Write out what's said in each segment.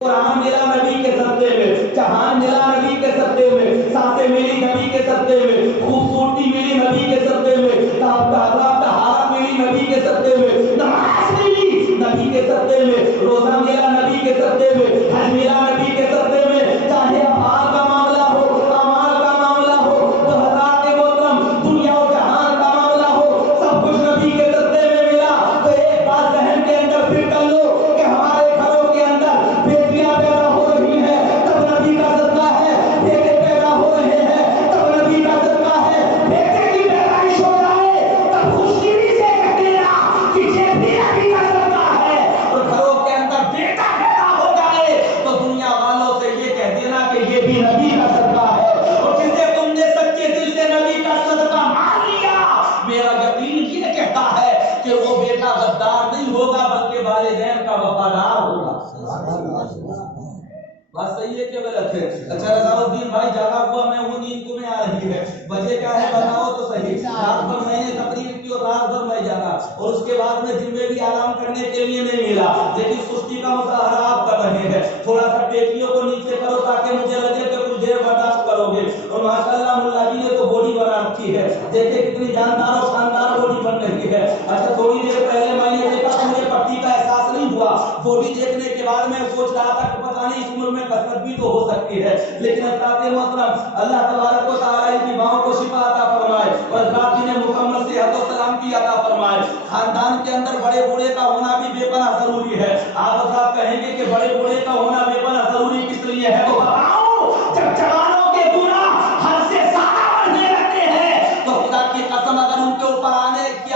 قرآن ملا نبی کے صدقے میں، جہان ملا نبی کے صدقے میں، سانسیں ملی نبی کے صدقے میں، خوبصورتی ملی نبی کے صدقے میں، طہارت ملی نبی کے صدقے میں، نماز ملی نبی کے صدقے میں، روزہ ملا نبی کے صدقے میں، حج ملا نبی کے صدقے میں، چاہے افعال کا معاملہ ہو، اعمال کا معاملہ ہو، تو حضرات محترم دنیا و جہان کا معاملہ ہو، سب کچھ نبی کے صدقے میں ملا۔ تو ایک بات ذہن کے اندر پھر کر لو کہ ہمارے گھروں کے اندر بیٹیاں پیدا ہو رہی ہیں تب نبی کا صدقہ ہے، بیٹے پیدا ہو رہے ہیں تب نبی کا صدقہ ہے، بیٹے کی پیدائش ہو جائے تب خوشی سے کہہ دینا کہ یہ بھی نبی کا صدقہ ہے، اور گھروں کے اندر بیٹا پیدا ہو جائے تو دنیا والوں سے یہ کہہ دینا کہ یہ بھی نبی کا صدقہ ہے، اور جسے تم نے سچے دل سے نبی کا صدقہ مان لیا، میرا یقین یہ کہتا ہے کہ وہ بیٹا غدار نہیں ہوگا بلکہ والدین کا وفادار ہوگا۔ بات صحیح ہے کہ غلط ہے؟ اچھا رضا الدین بھائی جاگا ہوا میں ہوں، نیند تمہیں آ رہی ہے، وجہ کیا ہے بتاؤ تو صحیح۔ رات بھر میں نے تقریر کی اور رات بھر میں جاگا، اور اس کے بعد میں دن میں بھی آرام کرنے کے لیے نہیں ملا، لیکن سستی کا مظاہرہ آپ کر رہے ہیں، تھوڑا سا ٹیکیوں کو نیچے کرو تاکہ مجھے لگے کہ کچھ دیر برداشت کرو گے، اور ماشاءاللہ ملا جی نے تو باڈی بنا رکھی ہے، دیکھیں کتنی جاندار اور شاندار باڈی بن رہی ہے۔ اچھا تھوڑی دیر پہلے میں نے دیکھا تو مجھے پٹی کا احساس نہیں ہوا، باڈی دیکھنے کے بعد میں سوچ رہا تھا کہ پتہ نہیں اس عمر میں کثرت بھی تو ہو سکتی ہے، لیکن حضرات محترم اللہ تبارک و تعالیٰ ان کی ماؤں کو شفا عطا فرمائے اور حضرات انہیں مکمل صحت و سلامتی عطا فرمائے۔ خاندان کے اندر بڑے بوڑھے کا ہونا بھی بے پناہ ضروری ہے۔ آپ حضرات کہیں گے کہ بڑے بوڑھے کا ہونا بے پناہ ضروری کس لیے ہے، تو بتاؤ جب جوانوں کے گناہ حد سے زیادہ بڑھنے لگتے ہیں تو خدا کی قسم اگر ان کے اوپر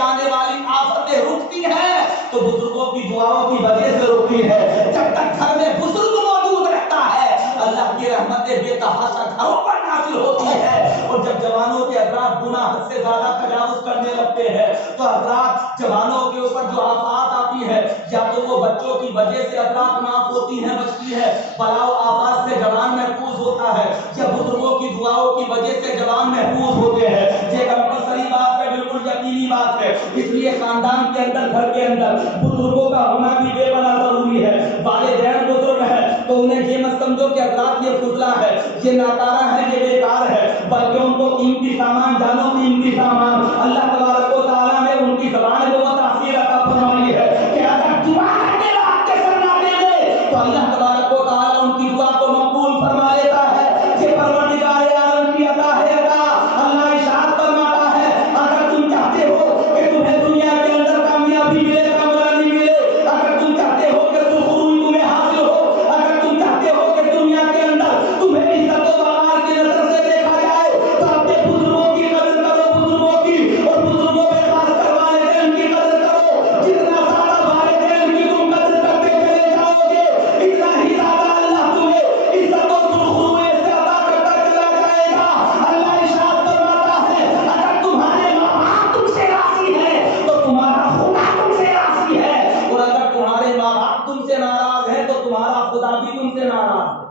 آنے والی آفتیں رکتی ہیں تو بزرگوں کی دعاؤں کی وجہ سے رکتی ہے۔ جب تک گھر میں بزرگ موجود رہتا ہے اللہ کی رحمتیں بے تحاشا گھروں پر نازل ہوتی ہے، اور جب جوانوں کے حضرات گناہ حد سے زیادہ تجاوز کرنے لگتے ہیں تو حضرات جوانوں کے اوپر جو آفات آتی ہے یا تو وہ بچوں کی وجہ سے حضرات معاف ہوتی ہیں، بچتی ہے، بلا و آفات سے جوان محفوظ ہوتا ہے، یا بزرگوں کی دعاؤں کی وجہ سے جوان محفوظ ہوتے ہیں۔ یہ کمپلسری بات ہے، بالکل یقینی بات ہے، اس لیے خاندان کے اندر گھر کے اندر بزرگوں کا ہونا بھی بے پناہ ضروری ہے۔ والدین بزرگ ہے تو انہیں یہ مت سمجھو کہ حضرات یہ فضلہ ہے، یہ ناکارہ ہے، یہ بیکار ہے، بلکہ ان کو قیمتی سامان جانو، قیمتی سامان اللہ تبارک و تعالیٰ نے ان کی زبان کو وہ تاثیر عطا فرمائی ہے کہ اگر دعا کرنے رات کے سناٹے میں تو اللہ تبارک و تعالیٰ ان کی دعا کو مقبول فرما لیتا ہے۔ یہ پروردگار عالم کی عطا ہے عطا۔ اللہ ارشاد فرماتا ہے اگر تم چاہتے ہو کہ تمہیں دنیا کے اندر کامیابی ملے، کامیابی ملے، اگر تم چاہتے ہو کہ سرخروئی تمہیں حاصل ہو، اگر تم چاہتے ہو کہ دنیا کے اندر تمہیں عزت و وقار کی نظر سے دیکھا جائے تو اپنے بزرگوں کی قدر کرو، بزرگوں کی، اور بزرگوں میں خاص کر والدین کی قدر کرو۔ جتنا زیادہ والدین کی تم قدر کرتے چلے جاؤ گے اتنا ہی زیادہ اللہ تمہیں عزت و سرخروئی سے عطا کرتا چلا جائے گا۔ اللہ ارشاد فرماتا ہے اگر تمہارے ماں باپ تم سے راضی ہے تو تمہارا خدا تم سے راضی ہے، اور اگر تمہارے ماں باپ تم سے ناراض ہے تو تمہارا خدا بھی تم سے ناراض ہے۔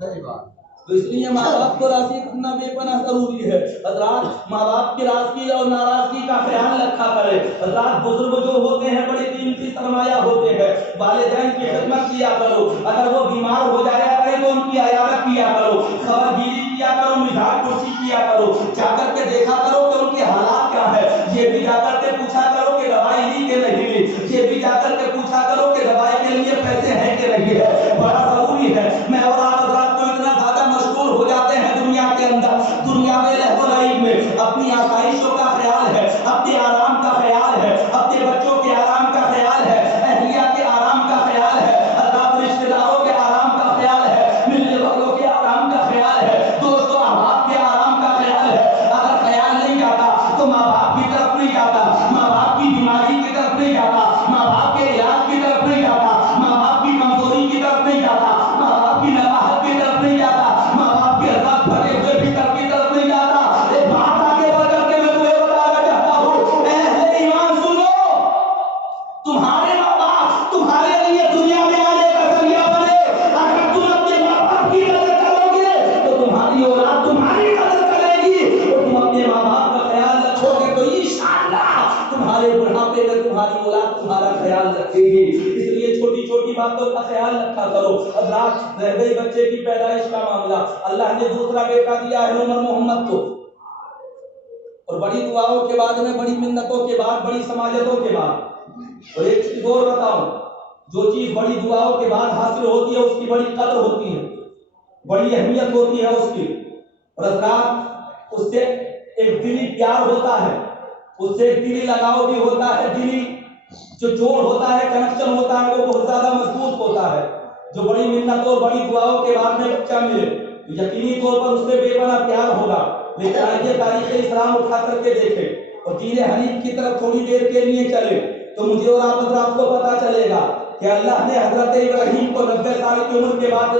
صحیح بات۔ تو اس لیے ماں باپ کو راضی کرنا بے پناہ ضروری ہے۔ حضرات ماں باپ کی راضی اور ناراضگی کا خیال رکھا کرے۔ حضرات بزرگ جو ہوتے ہیں بڑی قیمتی سرمایہ ہوتے ہیں، والدین کی خدمت کیا کرو، اگر وہ بیمار ہو جایا کرے تو ان کی عیادت کیا کرو، خبرگیری کیا کرو، مزاج پرسی کیا کرو، جا کر کے دیکھا کرو کہ ان کے حالات کیا ہے، یہ بھی جا کر کے پوچھا کرو کہ دوائی لی کہ نہیں لی، یہ بھی جا کر کے پوچھا کرو کہ دوائی کے لیے پیسے ہیں کہ نہیں ہے، بڑا ضروری ہے۔ میں اور آپ حضرات تو اتنا زیادہ مشغول ہو جاتے ہیں دنیا کے اندر، دنیا میں لہو و لعب میں، اپنی آسائشوں کا خیال ہے، اپنے آرام کا خیال ہے، اپنے بچوں کے آرام کا خیال ہے، اہلیہ کے آرام کا خیال ہے، حضرات رشتہ حضرات رہ گئی بچے کی پیدائش کا معاملہ، اللہ نے دوسرا بیٹا دیا ہے عمر محمد کو، اور بڑی دعاؤں کے بعد میں، بڑی منتوں کے بعد، بڑی سماجتوں کے بعد، اور ایک چیز اور بتاؤں، جو چیز بڑی دعاؤں کے بعد حاصل ہوتی ہے اس کی بڑی قدر ہوتی ہے، بڑی اہمیت ہوتی ہے اس کی، اور حضرات اس سے ایک دلی پیار ہوتا ہے، اس سے ایک دلی لگاؤ بھی ہوتا ہے، دلی جو جوڑ ہوتا ہے، کنیکشن ہوتا ہے، وہ بہت زیادہ مضبوط ہوتا ہے۔ جو بڑی منتوں، بڑی دعاؤں کے بعد میں بچہ ملے، یقینی طور پر اس سے بے پناہ پیار ہوگا، لیکن آئیے تاریخ اسلام اٹھا کر کے دیکھیں اور دین حنیف کی طرف تھوڑی دیر کے لیے چلے تو مجھے اور آپ حضرات کو پتا چلے گا کہ اللہ نے حضرت ابراہیم کو 90 سال کی عمر کے بعد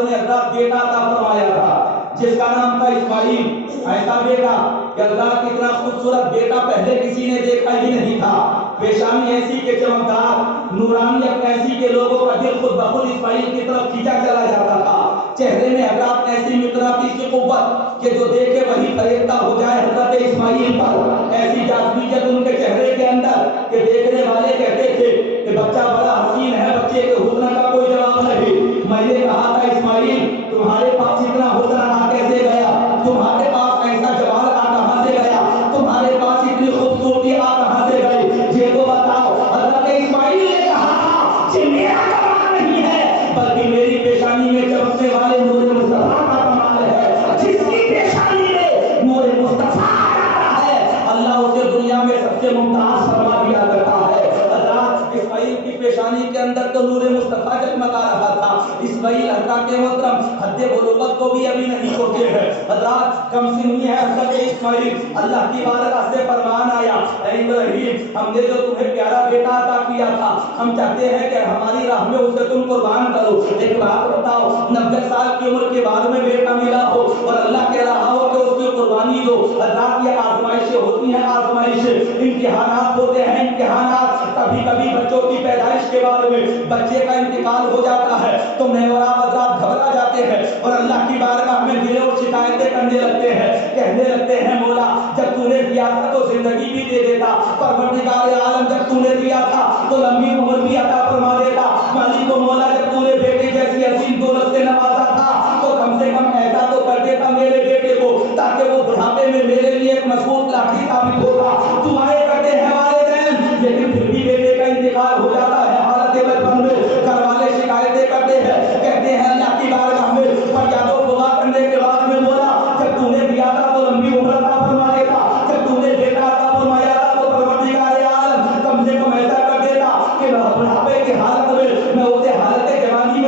میں حضرات بیٹا عطا فرمایا تھا جس کا نام تھا اسماعیل۔ ایسا بیٹا کہ حضرات اتنا خوبصورت بیٹا پہلے کسی نے دیکھا ہی نہیں تھا، پیشانی ایسی کہ چمکدار، نورانیت ایسی کہ لوگوں کا دل خود بخود اسماعیل کی طرف کھینچا چلا جاتا تھا، چہرے میں حضرات ایسی مقناطیسی قوت کہ جو دیکھے وہی فریفتہ ہو جائے حضرت اسماعیل پر، ایسی جاذبیت ان کے چہرے کے اندر کہ دیکھنے والے کہتے تھے کہ بچہ بڑا حسین ہے، بچے کے حسن کا کوئی جواب نہیں۔ میں نے کہا تھا اسماعیل تمہارے پاس اتنا حسن آ کیسے گیا، تمہارے پاس ایسا جمال آ کہاں سے گیا، تمہارے پاس اتنی خوبصورتی آ کہاں سے گئی، یہ تو بتاؤ۔ حضرت اسماعیل نے کہا تھا کہ میرا کمال نہیں ہے بلکہ میری پیشانی میں چمکنے والے نور مصطفیٰ کا کمال ہے، جس کی پیشانی میں نور مصطفیٰ آتا ہے اللہ اسے دنیا میں سب سے ممتاز فرما دیا کرتا ہے۔ حضرات اسماعیل کی پیشانی کے اندر تو نور مصطفیٰ جگمگا رہا تھا، اسماعیل حضرات محترم حد بلوغت کو بھی ابھی نہیں پہنچے ہیں، حضرات کم سنی ہے حضرت اسماعیل، اللہ کی بارگاہ سے فرمان آیا اے ابراہیم ہم نے جو تمہیں پیارا بیٹا عطا کیا تھا ہم چاہتے ہیں کہ ہماری راہ میں اسے تم قربان کرو۔ ایک بات بتاؤ 90 سال کی عمر کے بعد میں بیٹا ملا ہو اور اللہ کہہ رہا ہو کہ اس کی قربانی دو، حضرات یہ آزمائشیں ہوتی ہیں، آزمائش امتحانات ہوتے ہیں، امتحانات کبھی کبھی بچوں کی پیدائش کے بعد میں بچے کا انتقال ہو جاتا ہے تو میں اور آپ حضرات گھبرا جاتے ہیں اور اللہ کی بارگاہ میں گلے اور شکایتیں کرنے لگتے ہیں، کہنے لگتے ہیں مولا جب تو نے دیا تھا تو زندگی بھی دے دیتا، پروردگار عالم جب تو نے دیا تھا تو لمبی عمر بھی عطا فرما دیتا، مالک و مولا جب تو نے بیٹے جیسی عظیم دولت سے نوازا تھا تو کم سے کم ایسا تو کر دیتا میرے بیٹے کو تاکہ وہ بڑھاپے میں میرے لیے ایک مضبوط لاٹھی ثابت ہوگا۔ دعائیں کرتے ہیں والدین لیکن پھر بھی بیٹے کا انتقال ہو جاتا ہے حالت بچپن میں، گھر والے شکایتیں کرتے ہیں، کہتے ہیں اللہ کی بارگاہ میں فریاد و دعا کرنے کے بعد میں مولا جب تو نے دیا تھا تو لمبی عمر عطا فرما دیتا، جب تو نے بیٹا عطا فرمایا تھا تو پروردگار عالم کم سے کم ایسا کر دیتا کہ بڑھاپے کی حالت میں اسے حالت جوانی میں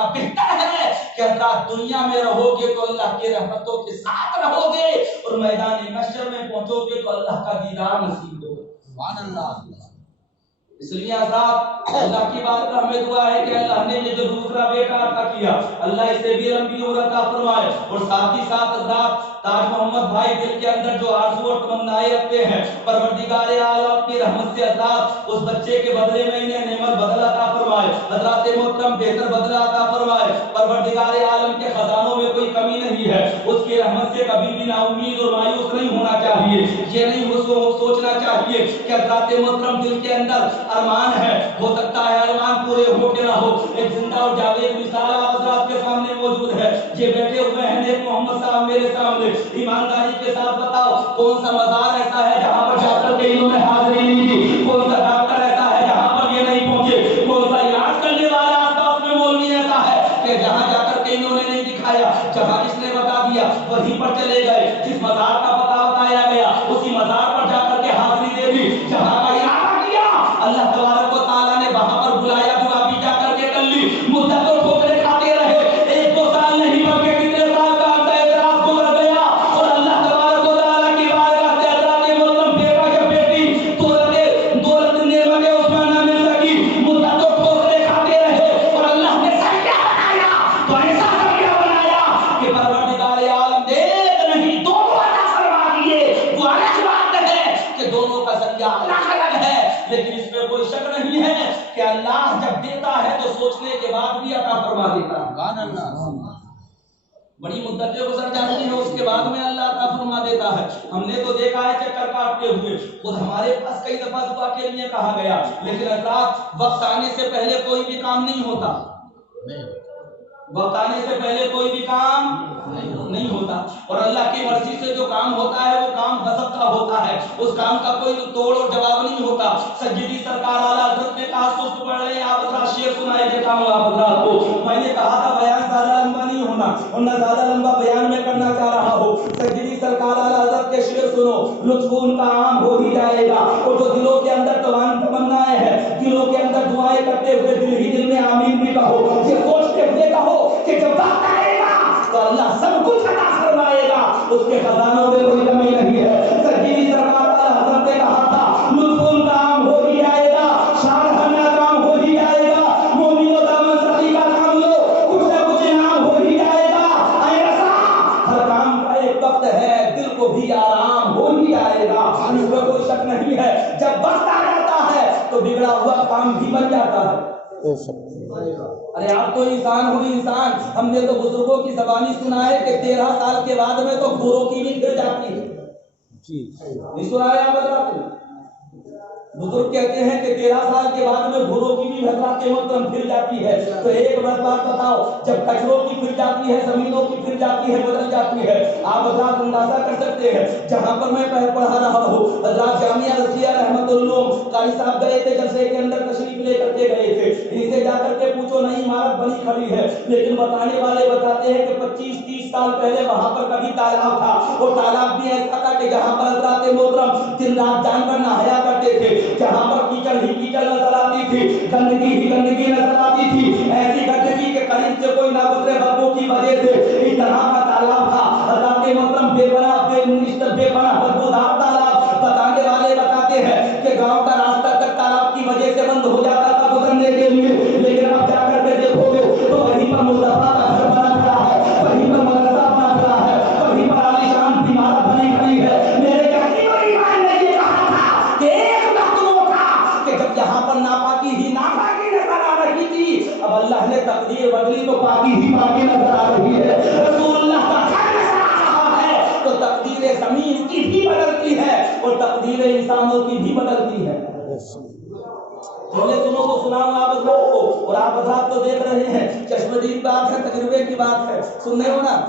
کرنا بہتر ہے کہ حضرات دنیا میں رہو گے تو اللہ کی رحمتوں کے ساتھ رہو گے اور میدان محشر میں پہنچو گے تو اللہ کا دیدار نصیب ہوگا. سبحان اللہ. اس لیے حضرات اللہ کی بات کا ہمیں دعا ہے کہ اللہ نے یہ جو دوسرا بیٹا عطا کیا اللہ اسے بھی لمبی عمر عطا فرمائے اور ساتھ ہی ساتھ حضرات تاج محمد بھائی دل کے اندر جو آرزو اور تمنائیں رکھتے ہیں پروردگار عالم اپنی رحمت سے حضرات اس بچے کے بدلے میں انہیں نعمت بدل عطا فرمائے. حضرات محترم بہتر بدل عطا فرمائے. پروردگار عالم کے خزانوں میں کوئی کمی نہیں ہے. اس کی رحمت سے کبھی بھی نا امید اور مایوس نہیں ہونا چاہیے. یہ نہیں سوچنا چاہیے کہ حضرات محترم دل کے اندر ارمان ہے ہو سکتا ہے ارمان پورے ہو کے نہ ہو. ایک زندہ اور جاوید مثال آپ حضرات کے سامنے موجود ہے. یہ بیٹھے ہوئے ہیں نیک محمد صاحب میرے سامنے. ایمانداری کے ساتھ بتاؤ کون سا مزار ایسا ہے جہاں پر جا کر کے انہوں نے حاضری نہیں دی؟ کون سا ڈاکٹر ایسا ہے جہاں پر یہ نہیں پہنچے؟ کون سا علاج کرنے والا آس پاس میں مولوی ایسا ہے کہ جہاں جا کر کے انہوں نے نہیں دکھایا؟ جہاں جس نے بتا دیا وہیں پر چلے گئے. جس مزار کا پتہ بتایا گیا اسی مزار پر جا کر کے حاضری دے دی. جہاں کا ارادہ کیا اللہ تبارک و تعالیٰ نے وہاں پر بلایا دعا بھی جا کر کے کر لی. مدت اور ٹھوکریں کھاتے رہے. ایک دو سال نہیں بلکہ کتنے سال کا عرصہ اعتراض گزر گیا اور اللہ تبارک و تعالیٰ کی بارگاہ سے حضرات محترم بیٹا یا بیٹی دولت نعمتیں اس میں نہ مل سکی. مدت اور ٹھوکریں کھاتے رہے اور اللہ نے ذریعہ بنایا تو ایسا ذریعہ بنایا کہ پروردگار عالم نے ایک نہیں دو عطا فرما دیے. وہ الگ بات ہے کہ دونوں کا ذریعہ الگ الگ ہے لیکن اس میں کوئی شک نہیں ہے کہ اللہ جب دیتا ہے تو سوچنے کے بعد بھی عطا فرما دیتا ہے. بڑی مدتیں گزر جاتی ہیں اس کے بعد میں اللہ عطا فرما دیتا ہے. ہم نے تو دیکھا ہے چکر کاٹتے ہوئے خود ہمارے پاس کئی دفعہ دعا کے لیے کہا گیا لیکن حضرات وقت آنے سے پہلے کوئی بھی کام نہیں ہوتا. وقت آنے سے پہلے کوئی بھی کام نہیں ہوتا اور اللہ کی مرضی سے جو کام ہوتا ہے وہ کام غضب کا ہوتا ہے. اس کام کا کوئی توڑ اور جواب نہیں ہوتا. سیدی سرکار اعلیٰ حضرت نے کہا سست پڑھ رہے ہیں آپ حضرات شعر سنائے دیتا ہوں آپ حضرات کو. میں نے کہا تھا بیان زیادہ لمبا نہیں ہونا اور نہ زیادہ لمبا بیان میں کرنا چاہ رہا ہوں. سیدی سرکار اعلیٰ حضرت کے شعر سنو لطف ان کا عام ہو ہی جائے گا. اور جو دلوں کے اندر تمنائیں ہیں دلوں کے اندر دعائیں کرتے ہوئے دل ہی دل میں آمین بھی کہو. یہ سوچتے ہوئے کہو کہ جب وقت آئے گا تو اللہ سب کچھ عطا فرمائے گا. اس کے خزانوں میں کوئی کمی نہیں ہے. سیدی سرکار اعلیٰ حضرت نے کہا تھا لطف ان کا عام ہو ہی جائے گا. شارحانہ کام ہو ہی جائے گا. مومن و دامن سخی کا کام لو کچھ نہ کچھ انعام ہو ہی جائے گا. ایسا ہر کام کا ایک وقت ہے دل کو بھی آرام ہو ہی جائے گا. اس میں کوئی شک نہیں ہے. جب وقت آ جاتا ہے تو بگڑا ہوا کام بھی بن جاتا ہے. ارے آپ تو انسان ہو انسان. ہم نے تو بزرگوں کی زبانی سنا ہے کہ 13 سال کے بعد میں تو گھوڑوں کی بھی پھر جاتی ہے. نہیں سنا ہے آپ حضرات نے؟ بزرگ کہتے ہیں کہ 13 سال کے بعد میں گھوڑوں کی بھی حضرات محترم پھر جاتی ہے. تو ایک بات بتاؤ جب کچروں کی پھر جاتی ہے زمینوں کی پھر جاتی ہے بدل جاتی ہے. آپ حضرات اندازہ کر سکتے ہیں جہاں پر میں پڑھا رہا ہوں حضرات جامعہ رضیہ رحمت اللہ قاری صاحب گئے تھے جلسے کے اندر تشریف لے کر کے گئے تھے. ان سے جا کر کے پوچھو نئی عمارت بنی کھڑی ہے لیکن بتانے والے بتاتے ہیں کہ 25-30 سال پہلے وہاں پر کبھی تالاب تھا. وہ تالاب بھی ایسا تھا کہ جہاں پر حضرات محترم دن رات جانور نہایا کرتے تھے. جہاں پر کیچڑ ہی کیچڑ نظر آتی تھی گندگی ہی گندگی نظر آتی تھی. ایسی گندگی کے قریب سے کوئی نہ گزرے بدبو کی وجہ سے. اس طرح کا تالاب تھا حضرات محترم بے پناہ بدبودار تالاب. بتانے والے بتاتے ہیں کہ گاؤں کا راستہ تک تالاب کی وجہ سے بند ہو جاتا تھا گزرنے کے لیے. لیکن اب جا کر کے دیکھو گے تو وہیں پر مصطفیٰ کا گھر بنا کھڑا ہے وہیں پر مدرسہ بنا کھڑا ہے وہیں پر عالیشان عمارت بنی کھڑی ہے. میرے یقین اور ایمان نے یہ کہا تھا کہ ایک وقت وہ تھا کہ جب یہاں پر ناپاکی ہی ناپاکی نظر آ رہی تھی. اب اللہ نے تقدیر بدلی تو پاکی ہی پاکی نظر آ رہی ہے. رسول اللہ کا گھر نظر آ رہا ہے تو تقدیر زمین کی بھی بدلتی ہے اور تقدیر انسانوں کی بھی بدلتی ہے. سنو تو سناؤں آپ حضرات کو اور آپ حضرات تو دیکھ رہے ہیں چشم دید بات ہے تجربے کی بات ہے. سننے ہو نا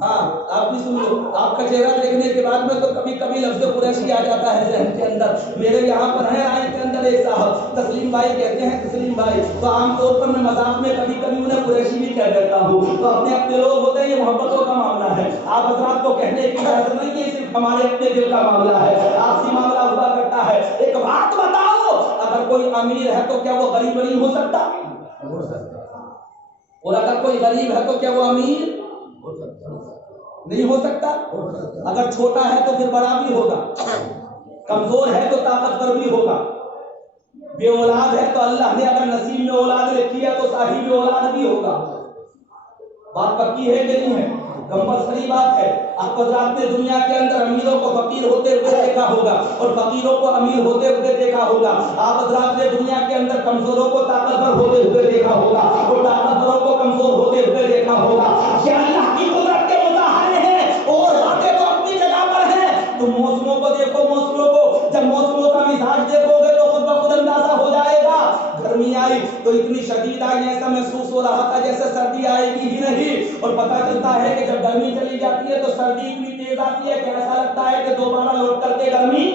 ہاں آپ بھی سن لو. آپ کا چہرہ دیکھنے کے بعد میں تو کبھی کبھی لفظ قریشی آ جاتا ہے ذہن کے اندر. میرے یہاں پر ہے آئے کے اندر ایک صاحب تسلیم بھائی کہتے ہیں تسلیم بھائی. تو عام طور پر میں مذاق میں کبھی کبھی انہیں قریشی بھی کہہ دیتا ہوں. تو اپنے اپنے لوگ ہوتے ہیں یہ محبتوں کا معاملہ ہے. آپ حضرات کو کہنے کی اجازت نہیں ہے صرف ہمارے اپنے دل کا معاملہ ہے. آپسی معاملہ ہوا کرتا ہے. ایک بات بتاؤ اگر کوئی امیر ہے تو کیا وہ غریب نہیں ہو سکتا؟ ہو سکتا. اور اگر کوئی غریب ہے تو کیا وہ امیر نہیں ہو سکتا؟ اگر چھوٹا ہے تو پھر بڑا بھی ہوگا، کمزور ہے تو طاقتور بھی ہوگا، بے اولاد ہے تو اللہ نے اگر نصیب میں اولاد لکھی ہے تو صاحب اولاد بھی ہوگا۔ بات پکی ہے کہ نہیں ہے؟ کمپلسری بات ہے۔ آپ حضرات نے دنیا کے اندر امیروں کو فقیر ہوتے ہوئے دیکھا ہوگا اور فقیروں کو امیر ہوتے ہوئے دیکھا ہوگا۔ آپ حضرات نے دنیا کے اندر کمزوروں کو طاقتور ہوتے ہوئے دیکھا ہوگا اور طاقتوروں کو کمزور ہوتے ہوئے دیکھا ہوگا۔ یہ اللہ کی قدرت کے مظاہرے ہیں اور باتیں تو اپنی جگہ پر ہیں۔ تم موسموں کو دیکھو، موسموں کو، جب موسموں کا مزاج دیکھو گے تو خود بخود اندازہ ہو جائے گا۔ گرمی آئی تو اتنی شدید آئی، ایسا محسوس ہو رہا تھا جیسے سردی آئے گی ہی نہیں، اور پتہ چلتا ہے کہ جب گرمی چلی جاتی ہے تو سردی اتنی تیز آتی ہے کہ ایسا لگتا ہے کہ دوبارہ لوٹ کر کے گرمی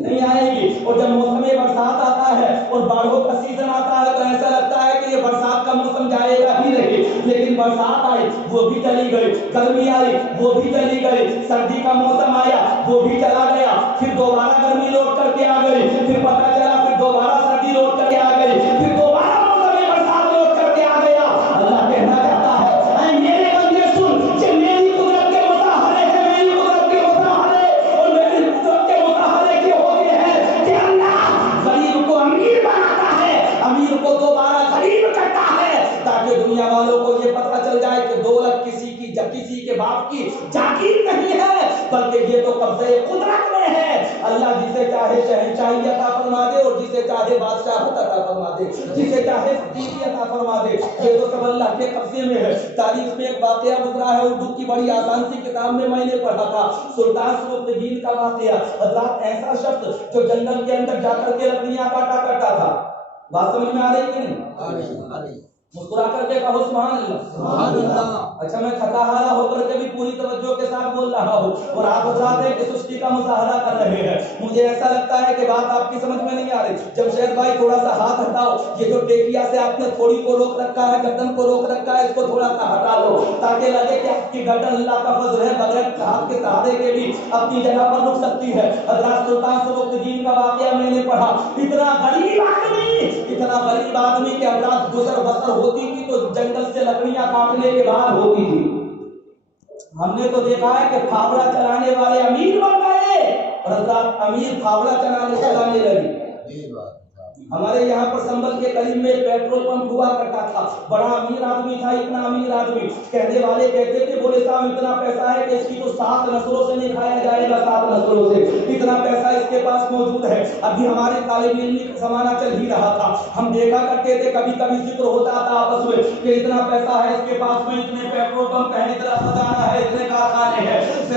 نہیں آئے گی۔ اور جب موسم برسات آتا ہے اور باڑھوں کا سیزن آتا ہے تو ایسا لگتا ہے کہ یہ برسات کا موسم جائے گا ہی نہیں، لیکن برسات آئی وہ بھی چلی گئی، گرمی آئی وہ بھی چلی گئی، سردی کا موسم آیا وہ بھی چلا گیا، پھر دوبارہ گرمی لوٹ کر کے آ گئی، پھر پتہ چلا پھر دوبارہ سردی لوٹ کر کے آ گئی، پھر دوبارہ موسم برسات لوٹ کر کے آ گیا۔ اللہ کہنا چاہتا ہے اے میرے بندے سن، کہ میری قدرت کے مظاہرے ہیں، میری قدرت کے مظاہرے، اور میری قدرت کے مظاہرے کے ہوتے ہیں کہ اللہ غریب کو امیر بناتا ہے، امیر کو دوبارہ غریب کرتا ہے، تاکہ دنیا والوں کو یہ پتہ چل جائے کہ دولت کسی کی جب کسی کے باپ کی جاگیر نہیں ہے، بلکہ یہ تو قبضے قدرت میں ہے۔ اللہ جسے چاہے شہنشاہی عطا فرما دے اور جسے چاہے بادشاہت عطا فرما دے، جسے چاہے فقیری عطا فرما دے، یہ تو سب اللہ کے قبضے میں ہے۔ تاریخ میں ایک واقعہ گزرا ہے، اردو کی بڑی آسان سی کتاب میں نے پڑھا تھا، سلطان سبکتگین کا واقعہ۔ حضرات ایسا شخص جو جنگل کے اندر جا کر کے لکڑیاں کاٹا کرتا تھا، بات سمجھ میں آ رہی کہ نہیں؟ مسکرا کر کے کہو سبحان اللہ۔ سبحان اللہ۔ اچھا میں تھکا ہارا ہو کر کے بھی پوری توجہ کے ساتھ بول رہا ہوں اور آپ حضرات ہیں کہ سستی کا مظاہرہ کر رہے ہیں، مجھے ایسا لگتا ہے کہ بات آپ کی سمجھ میں نہیں آ رہی۔ جمشید بھائی تھوڑا سا ہاتھ ہٹاؤ، یہ جو ٹیکیا سے آپ نے تھوڑی کو روک رکھا ہے، گردن کو روک رکھا ہے، اس کو تھوڑا سا ہٹا لو تاکہ لگے کہ آپ کی گردن اللہ کا فضل ہے، بغیر ہاتھ کے سہارے کے بھی اپنی جگہ پر رک سکتی ہے۔ حضرات سلطان سبکتگین کا واقعہ میں نے پڑھا، اتنا غریب آدمی کہ حضرات گزر بسر ہوتی تھی تو جنگل سے لکڑیاں کاٹنے کے بعد ہوتی تھی۔ ہم نے تو دیکھا ہے کہ پھاوڑا چلانے والے امیر بن گئے اور حضرات امیر پھاوڑا چلانے لگی۔ ہمارے یہاں پر سنبل کے قریب میں پیٹرول پمپ ہوا کرتا تھا، بڑا امیر آدمی تھا، اتنا امیر آدمی، کہنے والے کہتے تھے بولے صاحب اتنا پیسہ ہے کہ اس کی تو 7 نسلوں سے نہیں کھایا جائے گا، 7 نسلوں سے اتنا پیسہ اس کے پاس موجود ہے۔ ابھی ہمارے طالب علم کا زمانہ چل ہی رہا تھا، ہم دیکھا کرتے تھے کبھی کبھی ذکر ہوتا تھا آپس میں کہ اتنا پیسہ ہے اس کے پاس میں، اتنے پیٹرول پمپ ہے، اتنا خزانہ ہے، اتنے کارخانے ہیں، سے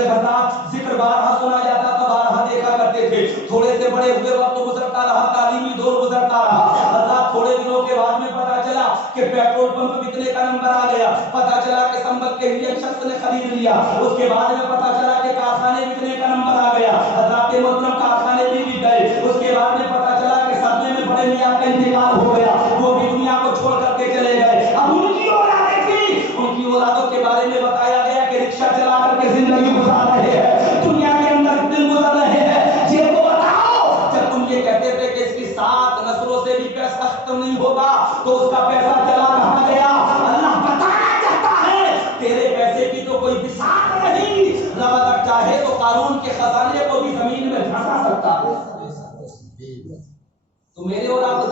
ذکر بارہا سنا جاتا تھا، بارہا دیکھا کرتے تھے۔ تھوڑے سے بڑے ہوئے وقت گزرتا رہا، تعلیمی دور گزرتا رہا، حضرات تھوڑے دنوں کے بعد میں پتا چلا کہ پیٹرول پمپ بکنے کا نمبر آ گیا، پتا چلا کہ سنبل کے ہی ایک شخص نے خرید لیا، اس کے بعد میں پتا چلا کہ کارخانے بکنے کا نمبر آ گیا، حضرات محترم کارخانے بھی بک گئے، اس کے بعد میں پتا چلا کہ صدمے میں بڑے میاں کا انتقال ہو گیا، وہ بھی دنیا کو چھوڑ کر کے چلے گئے۔ اب ان کی اولادیں تھیں، ان کی اولادوں کے بارے میں بتایا گیا کہ رکشہ چلا کر کے زندگی گزار رہے ہیں، دنیا کے اندر دن گزر رہے ہیں، یہ کو بتاؤ جب تم یہ کہتے تھے کہ اس کی 7 نسلوں سے بھی پیسہ ختم نہیں ہوگا تو اس کا پیسہ چلا کہاں گیا؟ اللہ بتانا چاہتا ہے تیرے پیسے کی تو کوئی بساط نہیں، رب اگر چاہے تو قارون کے خزانے کو بھی زمین میں دھنسا سکتا ہے۔ تو میرے اور آپ